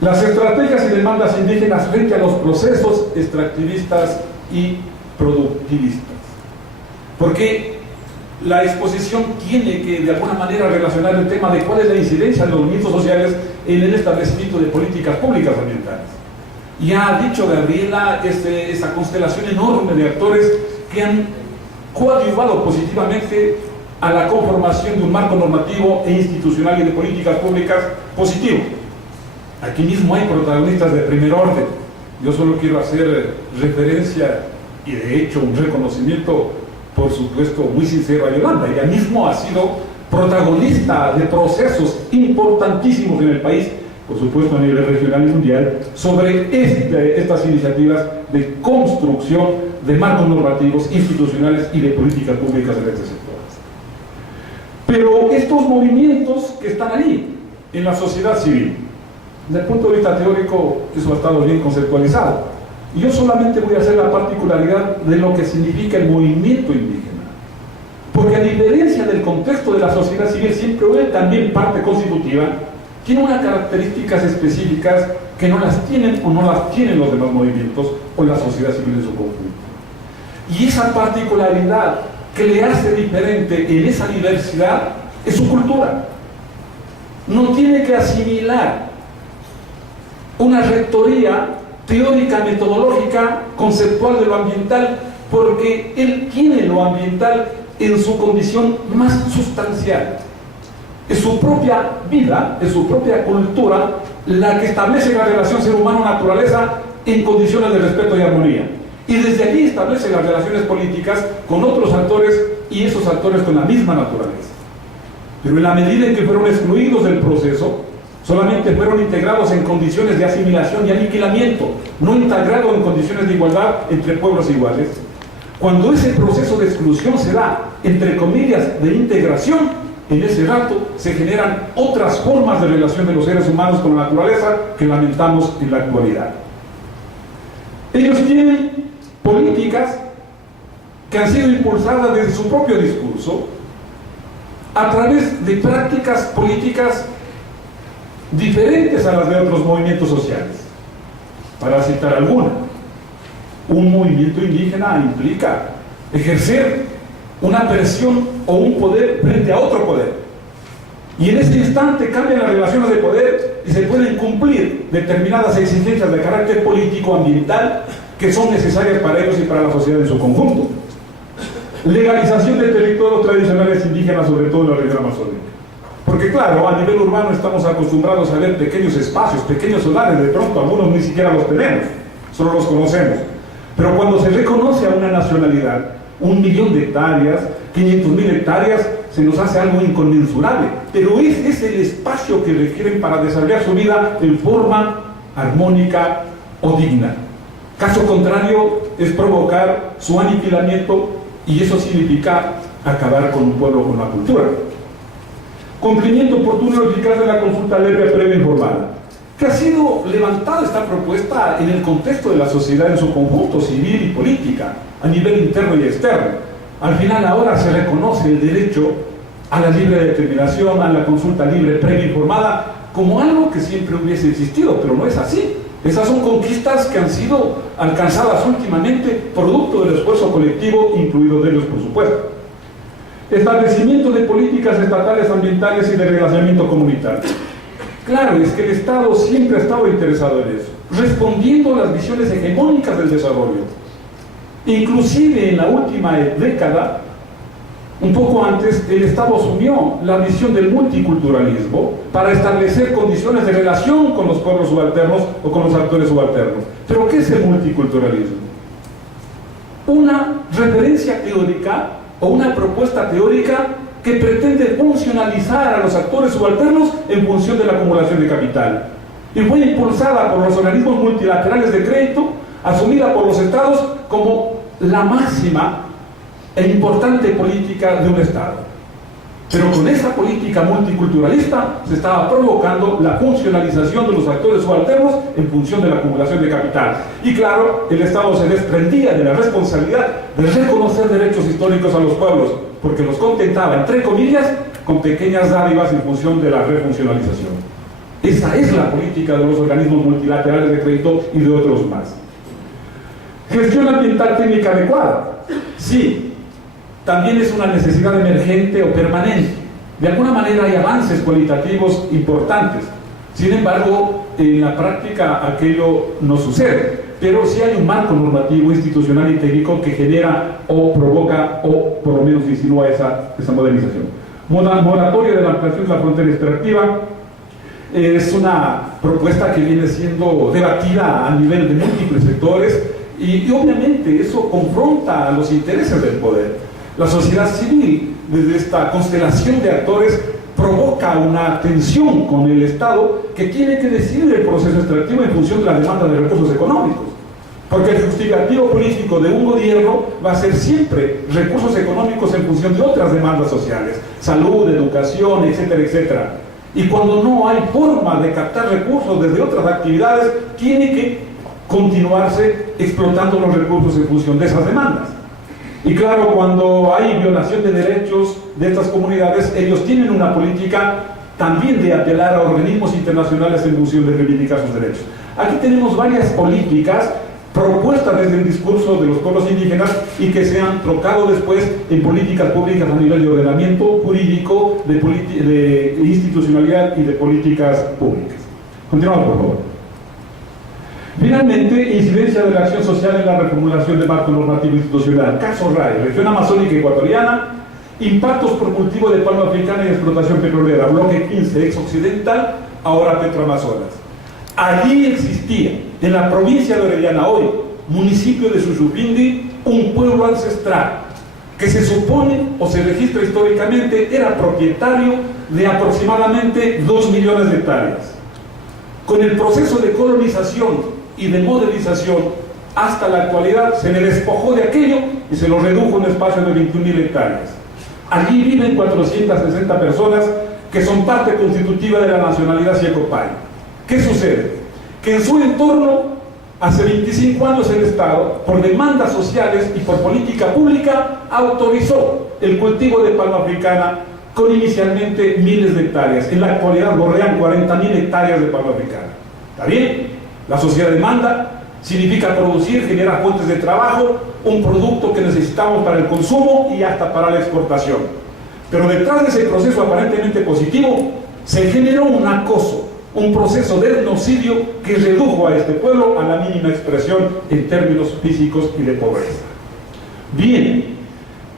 Las estrategias y demandas indígenas frente a los procesos extractivistas y productivistas. Porque la exposición tiene que de alguna manera relacionar el tema de cuál es la incidencia de los movimientos sociales en el establecimiento de políticas públicas ambientales. Ya ha dicho Gabriela esa constelación enorme de actores que han coadyuvado positivamente a la conformación de un marco normativo e institucional y de políticas públicas positivo. Aquí mismo hay protagonistas de primer orden. Yo solo quiero hacer referencia y de hecho un reconocimiento, por supuesto, muy sincero a Yolanda. Ella mismo ha sido protagonista de procesos importantísimos en el país, por supuesto a nivel regional y mundial, sobre estas iniciativas de construcción de marcos normativos, institucionales y de políticas públicas en este sector. Pero estos movimientos que están ahí, en la sociedad civil, desde el punto de vista teórico, eso ha estado bien conceptualizado. Y yo solamente voy a hacer la particularidad de lo que significa el movimiento indígena. Porque a diferencia del contexto de la sociedad civil, siempre hubo también parte constitutiva, tiene unas características específicas que no las tienen o no las tienen los demás movimientos o la sociedad civil en su conjunto. Y esa particularidad que le hace diferente en esa diversidad es su cultura. No tiene que asimilar una rectoría teórica, metodológica, conceptual de lo ambiental, porque él tiene lo ambiental en su condición más sustancial. Es su propia vida, es su propia cultura la que establece la relación ser humano-naturaleza en condiciones de respeto y armonía. Y desde allí establece las relaciones políticas con otros actores y esos actores con la misma naturaleza. Pero en la medida en que fueron excluidos del proceso, solamente fueron integrados en condiciones de asimilación y aniquilamiento, no integrados en condiciones de igualdad entre pueblos iguales. Cuando ese proceso de exclusión se da, entre comillas, de integración, en ese rato se generan otras formas de relación de los seres humanos con la naturaleza que lamentamos en la actualidad. Ellos tienen políticas que han sido impulsadas desde su propio discurso a través de prácticas políticas diferentes a las de otros movimientos sociales. Para citar alguna, un movimiento indígena implica ejercer una presión o un poder frente a otro poder. Y en ese instante cambian las relaciones de poder y se pueden cumplir determinadas exigencias de carácter político, ambiental, que son necesarias para ellos y para la sociedad en su conjunto. Legalización de territorios tradicionales indígenas, sobre todo en la región amazónica. Porque claro, a nivel urbano estamos acostumbrados a ver pequeños espacios, pequeños solares, de pronto algunos ni siquiera los tenemos, solo los conocemos. Pero cuando se reconoce a una nacionalidad, 1 millón de hectáreas, 500.000 hectáreas, se nos hace algo inconmensurable. Pero ese es el espacio que requieren para desarrollar su vida en forma armónica o digna. Caso contrario, es provocar su aniquilamiento y eso significa acabar con un pueblo, con la cultura. Cumplimiento oportuno y eficaz de la consulta libre previa informada. Que ha sido levantada esta propuesta en el contexto de la sociedad en su conjunto, civil y política, a nivel interno y externo. Al final ahora se reconoce el derecho a la libre determinación, a la consulta libre previa informada, como algo que siempre hubiese existido, pero no es así. Esas son conquistas que han sido alcanzadas últimamente producto del esfuerzo colectivo, incluidos de ellos, por supuesto. Establecimiento de políticas estatales ambientales y de relacionamiento comunitario. Claro, es que el Estado siempre ha estado interesado en eso, respondiendo a las visiones hegemónicas del desarrollo. Inclusive en la última década, un poco antes, el Estado asumió la visión del multiculturalismo para establecer condiciones de relación con los pueblos subalternos o con los actores subalternos. ¿Pero qué es el multiculturalismo? Una referencia teórica o una propuesta teórica que pretende funcionalizar a los actores subalternos en función de la acumulación de capital. Y fue impulsada por los organismos multilaterales de crédito, asumida por los estados como la máxima e importante política de un Estado. Pero con esa política multiculturalista se estaba provocando la funcionalización de los actores subalternos en función de la acumulación de capital. Y claro, el Estado se desprendía de la responsabilidad de reconocer derechos históricos a los pueblos, porque los contentaba, entre comillas, con pequeñas dádivas en función de la refuncionalización. Esa es la política de los organismos multilaterales de crédito y de otros más. Gestión ambiental técnica adecuada. Sí, también es una necesidad emergente o permanente. De alguna manera hay avances cualitativos importantes. Sin embargo, en la práctica aquello no sucede. Pero sí hay un marco normativo, institucional y técnico que genera o provoca o por lo menos insinúa esa modernización. Moratoria de la ampliación de la frontera extractiva es una propuesta que viene siendo debatida a nivel de múltiples sectores y obviamente eso confronta a los intereses del poder. La sociedad civil, desde esta constelación de actores, provoca una tensión con el Estado que tiene que decidir el proceso extractivo en función de la demanda de recursos económicos. Porque el justificativo político de un gobierno va a ser siempre recursos económicos en función de otras demandas sociales, salud, educación, etcétera, etcétera. Y cuando no hay forma de captar recursos desde otras actividades, tiene que continuarse explotando los recursos en función de esas demandas. Y claro, cuando hay violación de derechos de estas comunidades, ellos tienen una política también de apelar a organismos internacionales en función de reivindicar sus derechos. Aquí tenemos varias políticas propuestas desde el discurso de los pueblos indígenas y que se han trocado después en políticas públicas a nivel de ordenamiento jurídico, de institucionalidad y de políticas públicas. Continuamos, por favor. Finalmente, incidencia de la acción social en la reformulación del marco normativo institucional. Caso RAE, región amazónica ecuatoriana, impactos por cultivo de palma africana y explotación petrolera, bloque 15, ex-occidental, ahora Petroamazonas. Allí existía, en la provincia de Orellana, hoy, municipio de Suchupindi, un pueblo ancestral que se supone o se registra históricamente era propietario de aproximadamente 2 millones de hectáreas. Con el proceso de colonización y de modernización, hasta la actualidad se le despojó de aquello y se lo redujo a un espacio de 21.000 hectáreas. Allí viven 460 personas que son parte constitutiva de la nacionalidad Siecopay. ¿Qué sucede? Que en su entorno, hace 25 años el Estado, por demandas sociales y por política pública, autorizó el cultivo de palma africana con inicialmente miles de hectáreas. En la actualidad borrean 40.000 hectáreas de palma africana. ¿Está bien? La sociedad demanda, significa producir, generar fuentes de trabajo, un producto que necesitamos para el consumo y hasta para la exportación. Pero detrás de ese proceso aparentemente positivo, se generó un acoso, un proceso de etnocidio que redujo a este pueblo a la mínima expresión en términos físicos y de pobreza. Bien,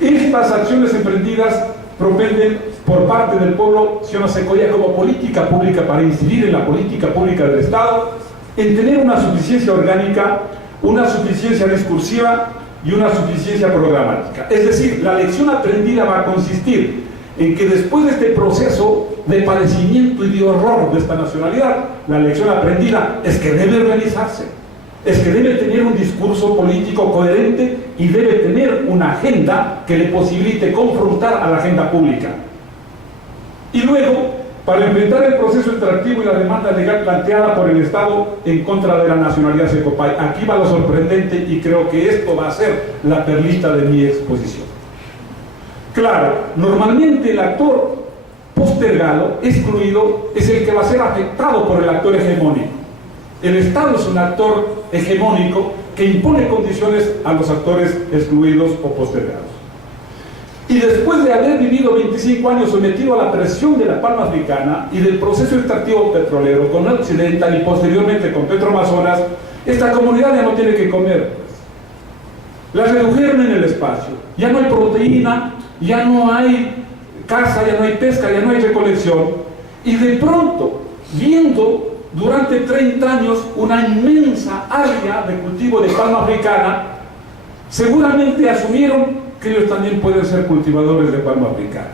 estas acciones emprendidas propenden por parte del pueblo sionasecoya como política pública para incidir en la política pública del Estado, en tener una suficiencia orgánica, una suficiencia discursiva y una suficiencia programática. Es decir, la lección aprendida va a consistir en que después de este proceso de padecimiento y de horror de esta nacionalidad, la lección aprendida es que debe organizarse, es que debe tener un discurso político coherente y debe tener una agenda que le posibilite confrontar a la agenda pública. Y luego, para enfrentar el proceso extractivo y la demanda legal planteada por el Estado en contra de la nacionalidad Siecopay. Aquí va lo sorprendente y creo que esto va a ser la perlita de mi exposición. Claro, normalmente el actor postergado, excluido, es el que va a ser afectado por el actor hegemónico. El Estado es un actor hegemónico que impone condiciones a los actores excluidos o postergados. Y después de haber vivido 25 años sometido a la presión de la palma africana y del proceso extractivo petrolero con Occidental y posteriormente con Petroamazonas, esta comunidad ya no tiene que comer. La redujeron en el espacio. Ya no hay proteína, ya no hay caza, ya no hay pesca, ya no hay recolección. Y de pronto, viendo durante 30 años una inmensa área de cultivo de palma africana, seguramente asumieron que ellos también pueden ser cultivadores de palma africana.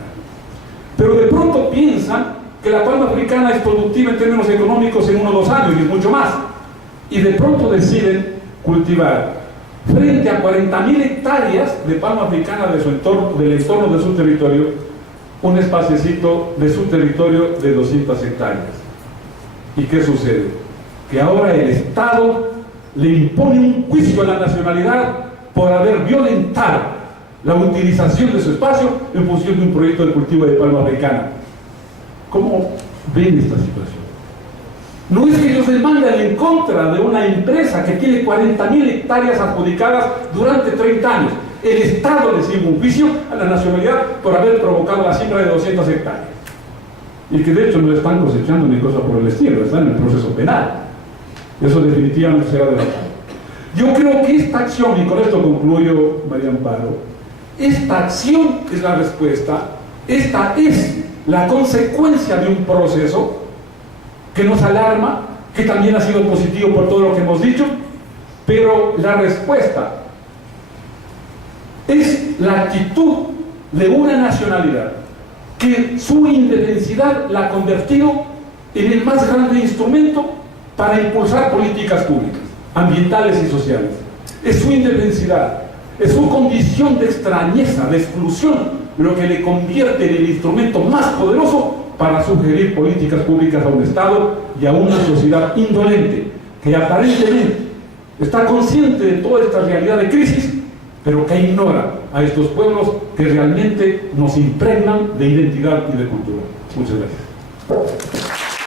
Pero de pronto piensan que la palma africana es productiva en términos económicos en 1 o 2 años y es mucho más. Y de pronto deciden cultivar frente a 40.000 hectáreas de palma africana de su entorno, del entorno de su territorio, un espaciecito de su territorio de 200 hectáreas. ¿Y qué sucede? Que ahora el Estado le impone un juicio a la nacionalidad por haber violentado la utilización de su espacio en función de un proyecto de cultivo de palma africana. ¿Cómo ven esta situación? No es que ellos demandan en contra de una empresa que tiene 40.000 hectáreas adjudicadas durante 30 años. El Estado les hizo un juicio a la nacionalidad por haber provocado la siembra de 200 hectáreas. Y que de hecho no están cosechando ni cosa por el estilo, están en el proceso penal. Eso definitivamente será debatado. Yo creo que esta acción, y con esto concluyo, María Amparo, esta acción es la respuesta, esta es la consecuencia de un proceso que nos alarma, que también ha sido positivo por todo lo que hemos dicho, pero la respuesta es la actitud de una nacionalidad que su indefensidad la ha convertido en el más grande instrumento para impulsar políticas públicas, ambientales y sociales. Es su indefensidad, es su condición de extrañeza, de exclusión, lo que le convierte en el instrumento más poderoso para sugerir políticas públicas a un Estado y a una sociedad indolente, que aparentemente está consciente de toda esta realidad de crisis, pero que ignora a estos pueblos que realmente nos impregnan de identidad y de cultura. Muchas gracias.